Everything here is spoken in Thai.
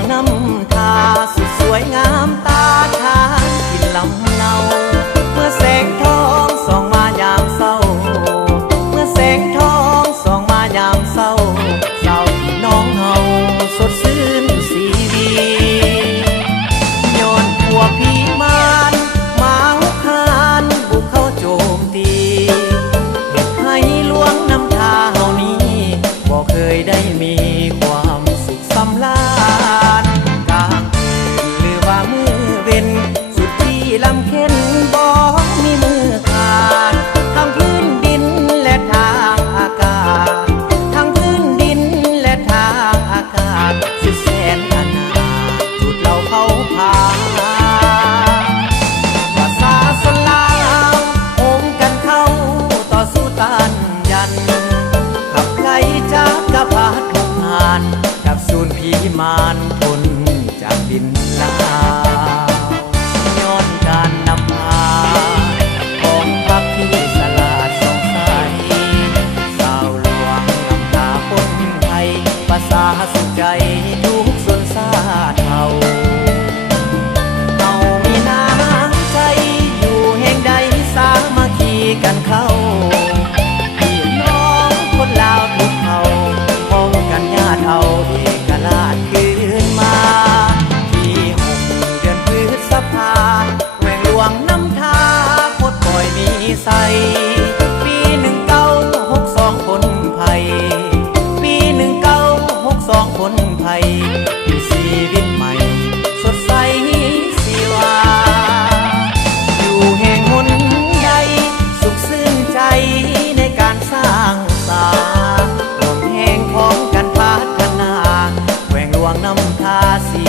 งน้ำทาสุดสวยงามตาทานกินลำเนาเมื่อแสงทองส่องมายามเศร้าเมื่อแสงทองส่องมายามเศร้าเศร้าพี่น้องเฮาสดชื่นสีวีย้อนพวกพี่มารมาหุกหานบุกเข้าโจมตีเหตุให้หลวงน้ำทาเฮานี้บ่เคยได้มีความสุขสำราญกลางหรือว่ามือเว้นสุดที่ลำเค็นบ่มีมือขาดทางพื้นดินและทางอากาศทางพื้นดินและทางอากาศสุดแสนอนาจุดเราเข้าพาว่าสาสลาวโหมกันเข้าต่อสู้ต้านยันขับไล่จากกระพาทุกงานกับสูนผีมารทนจากดินลาวย้อนการนำพาของพรรคที่สลาดสงสัยสาวหลวงนำพาคนไทยภาษาสุขใจทุกส่วนชาติเฮาเรามีน้ำใจอยู่แห่งใดสามัคคีกันเข้าพี่น้องคนลาวทุกเผ่าพ้องกันญาติเอาเอกราชคืนมาที่6 เดือนพฤษภาแหวงหลวงน้ำทาพดปล่อยมีใสปี1962คนไทยปี1962คนไทยมีชีวิตใหม่สดใสสีวาอยู่แห่งหนใดสุขซื่นใจในการสร้างสาร่วมแห่งของกันพัฒนาแหวงหลวงน้ำทาสี